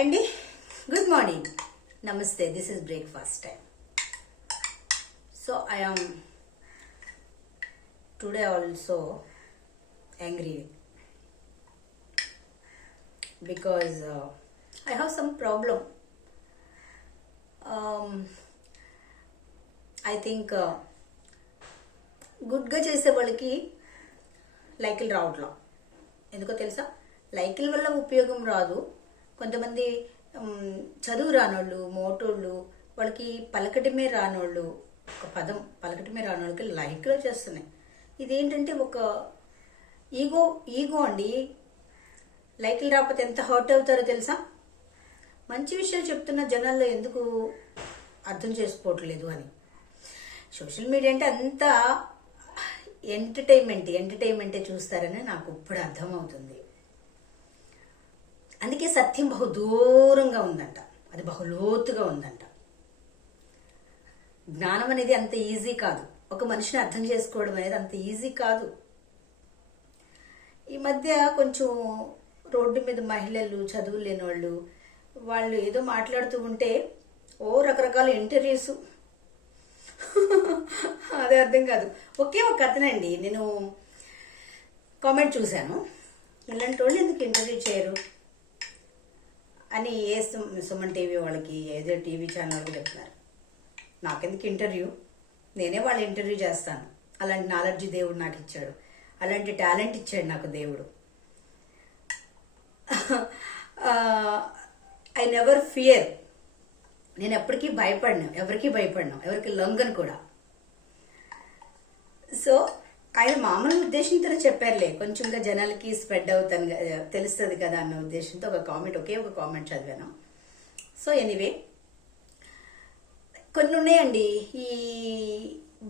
Hi అండి, good morning, namaste. This is breakfast time. So I am today also angry because I have some problem. I think గుడ్గా చేసే వాళ్ళకి లైకులు రావట్లా. ఎందుకో తెలుసా? లైకుల వల్ల ఉపయోగం రాదు. కొంతమంది చదువు రానోళ్ళు, మోటోళ్ళు, వాళ్ళకి పలకటమే రానోళ్ళు, ఒక పదం పలకటమే రానోళ్ళకి లైక్లో చేస్తున్నాయి. ఇదేంటంటే ఒక ఈగో అండి. లైకులు రాకపోతే ఎంత హర్ట్ అవుతారో తెలుసా? మంచి విషయాలు చెప్తున్న జనాల్లో ఎందుకు అర్థం చేసుకోవట్లేదు అని. సోషల్ మీడియా అంటే అంతా ఎంటర్టైన్మెంటే చూస్తారని నాకు ఇప్పుడు అర్థమవుతుంది. అందుకే సత్యం బహు దూరంగా ఉందంట, అది బహు లోతుగా ఉందంట. జ్ఞానం అనేది అంత ఈజీ కాదు. ఒక మనిషిని అర్థం చేసుకోవడం అనేది అంత ఈజీ కాదు. ఈ మధ్య కొంచెం రోడ్డు మీద మహిళలు, చదువు లేని వాళ్ళు ఏదో మాట్లాడుతూ ఉంటే రకరకాల ఇంటర్వ్యూస్ అదే అర్థం కాదు. ఒకే ఒక అతనండి, నేను కామెంట్ చూశాను, ఇలాంటి వాళ్ళు ఎందుకు ఇంటర్వ్యూ చేయరు అని సుమన్ టీవీ వాళ్ళకి, ఏదో టీవీ ఛానల్ వాళ్ళకి చెప్తున్నారు. నాకెందుకు ఇంటర్వ్యూ? నేనే వాళ్ళ ఇంటర్వ్యూ చేస్తాను. అలాంటి నాలెడ్జ్ దేవుడు నాకు ఇచ్చాడు, అలాంటి టాలెంట్ ఇచ్చాడు నాకు దేవుడు. I never fear. నేను ఎప్పటికీ ఎవరికి భయపడను, ఎవరికి లొంగను కూడా. సో ఆయన మామూలు ఉద్దేశంతో చెప్పారులే, కొంచెంగా జనాలకి స్ప్రెడ్ అవుతాను, తెలుస్తుంది కదా అన్న ఉద్దేశంతో ఒకే ఒక కామెంట్ చదివాను. సో ఎనీవే, కొన్ని ఉన్నాయండి ఈ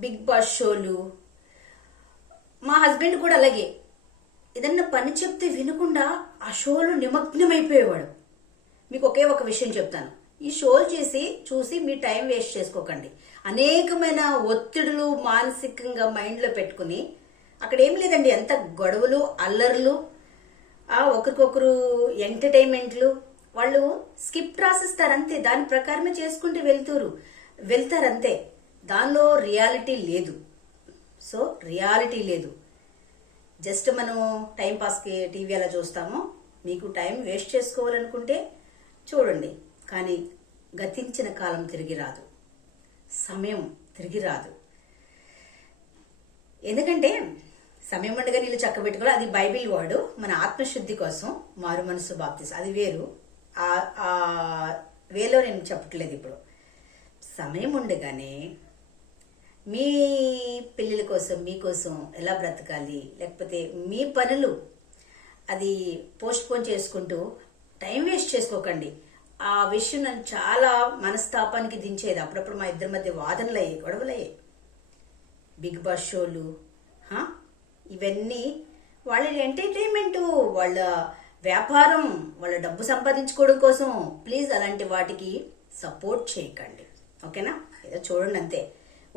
బిగ్ బాస్ షోలు. మా హస్బెండ్ కూడా అలాగే, ఏదన్నా పని చెప్తే వినకుండా ఆ షోలో నిమగ్నమైపోయేవాడు. మీకు ఒకే ఒక విషయం చెప్తాను, ఈ షోలు చూసి మీ టైం వేస్ట్ చేసుకోకండి. అనేకమైన ఒత్తిడులు మానసికంగా మైండ్లో పెట్టుకుని అక్కడ ఏం లేదండి, ఎంత గొడవలు, అల్లర్లు, ఒకరికొకరు ఎంటర్టైన్మెంట్లు. వాళ్ళు స్కిప్ రాసిస్తారు అంతే, దాని ప్రకారమే చేసుకుంటూ వెళ్తారంతే. దానిలో రియాలిటీ లేదు. సో రియాలిటీ లేదు. జస్ట్ మనం టైం పాస్కి టీవీ అలా చూస్తామో. మీకు టైం వేస్ట్ చేసుకోవాలనుకుంటే చూడండి, కానీ గతించిన కాలం తిరిగి రాదు, సమయం తిరిగి రాదు. ఎందుకంటే సమయం ఉండగా నీళ్ళు చక్కబెట్టుకోవాలి, అది బైబిల్ వర్డ్. మన ఆత్మశుద్ధి కోసం మారు మనసు బాప్తిసం, అది వేరు. ఆ వేలో నేను చెప్పట్లేదు. ఇప్పుడు సమయం ఉండగానే మీ పిల్లల కోసం, మీకోసం ఎలా బ్రతకాలి, లేకపోతే మీ పనులు అది పోస్ట్పోన్ చేసుకుంటూ టైం వేస్ట్ చేసుకోకండి. ఆ విషయం నన్ను చాలా మనస్తాపానికి దించేది. అప్పుడప్పుడు మా ఇద్దరి మధ్య వాదనలయ్యాయి, గొడవలయ్యాయి. బిగ్ బాస్ షోలు ఇవన్నీ వాళ్ళ ఎంటర్టైన్మెంట్, వాళ్ళ వ్యాపారం, వాళ్ళ డబ్బు సంపాదించుకోవడం కోసం. ప్లీజ్ అలాంటి వాటికి సపోర్ట్ చేయకండి, ఓకేనా? ఏదో చూడండి అంతే.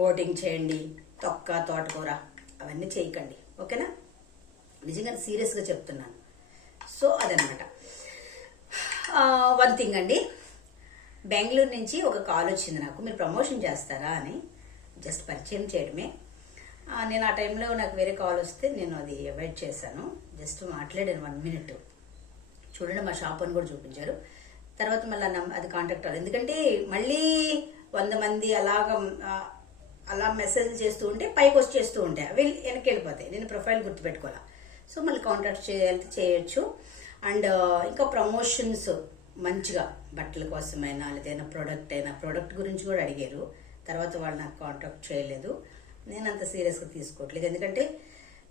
ఓటింగ్ చేయండి, తోటకూర అవన్నీ చేయకండి, ఓకేనా? నిజంగా సీరియస్గా చెప్తున్నాను. సో అదనమాట. వన్ థింగ్ అండి, బెంగళూరు నుంచి ఒక కాల్ వచ్చింది నాకు, మీరు ప్రమోషన్ చేస్తారా అని. జస్ట్ పరిచయం చేయడమే. నేను ఆ టైంలో నాకు వేరే కాల్ వస్తే నేను అది అవాయిడ్ చేశాను. జస్ట్ మాట్లాడాను 1 minute. చూడండి, మా షాప్ అని కూడా చూపించారు. తర్వాత మళ్ళీ అది కాంటాక్ట్ అవ్వాలి. ఎందుకంటే మళ్ళీ 100 మంది అలా మెసేజ్ చేస్తూ ఉంటే పైకి వచ్చేస్తూ ఉంటాయి, అవి వెనక్కి వెళ్ళిపోతాయి. నేను ప్రొఫైల్ గుర్తుపెట్టుకోవాలా. సో మళ్ళీ కాంటాక్ట్ చేయొచ్చు. అండ్ ఇంకా ప్రమోషన్స్ మంచిగా బట్టల కోసమైనా, లేదైనా ప్రోడక్ట్ గురించి కూడా అడిగారు. తర్వాత వాళ్ళు నాకు కాంటాక్ట్ చేయలేదు. నేను అంత సీరియస్గా తీసుకోవట్లేదు, ఎందుకంటే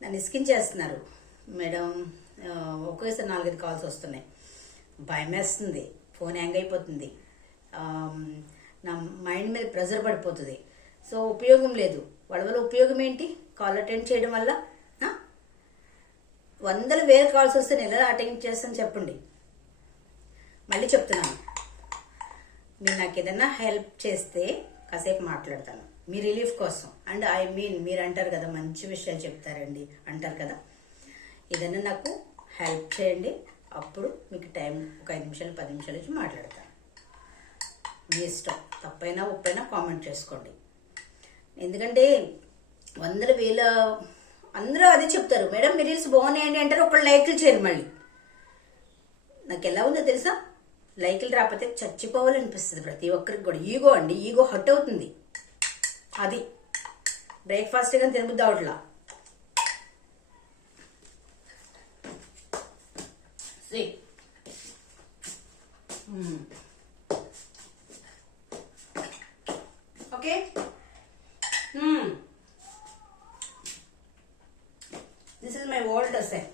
నన్ను ఇసికించేస్తున్నారు. మేడం, ఒకేసారి 4-5 కాల్స్ వస్తున్నాయి. భయం వేస్తుంది, ఫోన్ హ్యాంగ్ అయిపోతుంది, నా మైండ్ మీద ప్రెజర్ పడిపోతుంది. సో ఉపయోగం లేదు. వాళ్ళ వల్ల ఉపయోగం ఏంటి? కాల్ అటెండ్ చేయడం వల్ల 100,000 కాల్స్ వస్తే నేను ఎలా అటెండ్ చేస్తాను చెప్పండి? మళ్ళీ చెప్తున్నాను, మీరు నాకు ఏదైనా హెల్ప్ చేస్తే కాసేపు మాట్లాడతాను మీ రిలీఫ్ కోసం. అండ్ మీరు అంటారు కదా మంచి విషయాలు చెప్తారండి అంటారు కదా, ఏదైనా నాకు హెల్ప్ చేయండి. అప్పుడు మీకు టైం ఒక 5 నిమిషాలు 10 నిమిషాలు వచ్చి మాట్లాడతాను. మీ ఇష్టం, తప్పైనా ఒప్పైనా కామెంట్ చేసుకోండి. ఎందుకంటే వందల వేల అందరూ అదే చెప్తారు, మేడం మీ రీల్స్ బాగున్నాయండి అంటారు, ఒకళ్ళు లైక్లు చేయరు. మళ్ళీ నాకు ఎలా ఉందో తెలుసా, లైక్లు రాకపోతే చచ్చిపోవాలనిపిస్తుంది ప్రతి ఒక్కరికి కూడా. ఈగో అండి, ఈగో హట్ అవుతుంది. అది బ్రేక్ఫాస్ట్ కానీ తినబుద్ది అవట్లా. Okay, this is my old set.